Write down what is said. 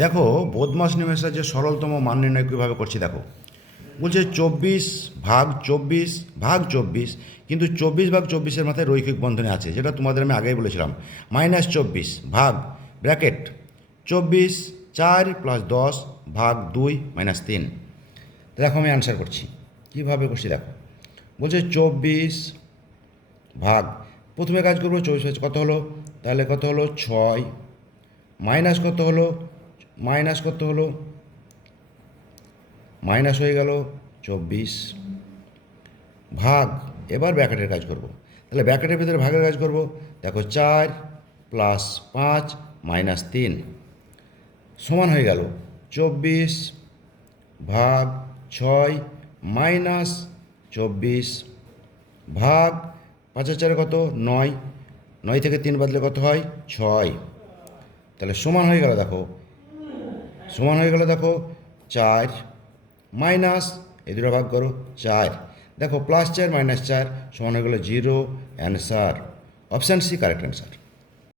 দেখো বদমাস নিমেষের যে সরলতম মান নির্ণয় কীভাবে করছি দেখো। বলছে 24 ভাগ 24 কিন্তু 24 ভাগ 24-এর মাথায় রৈখিক বন্ধনী আছে, যেটা তোমাদের আমি আগেই বলেছিলাম। -24 ভাগ ব্র্যাকেট 24 4 + 10 ভাগ 2 - 3। দেখো আমি অ্যান্সার করছি, কীভাবে করছি দেখো। বলছে 24 ভাগ, প্রথমে কাজ করবো 24 কত হলো, তাহলে কত হলো 6, মাইনাস কত হলো, মাইনাস হয়ে গেল 24 ভাগ, এবার ব্র্যাকেটের কাজ করব। তাহলে ব্র্যাকেটের ভিতরে ভাগের কাজ করব। দেখো 4 + 5 - 3 সমান হয়ে গেল 24 ভাগ 6 -24 ভাগ 5 আর 4 কত 9, 9 থেকে 3 বাদলে কত হয় 6। তাহলে সমান হয়ে গেল দেখো, 4 মাইনাস এই দুটো ভাগ করো 4। দেখো +4 - 4 সমান হয়ে গেলো 0। Answer option C correct answer.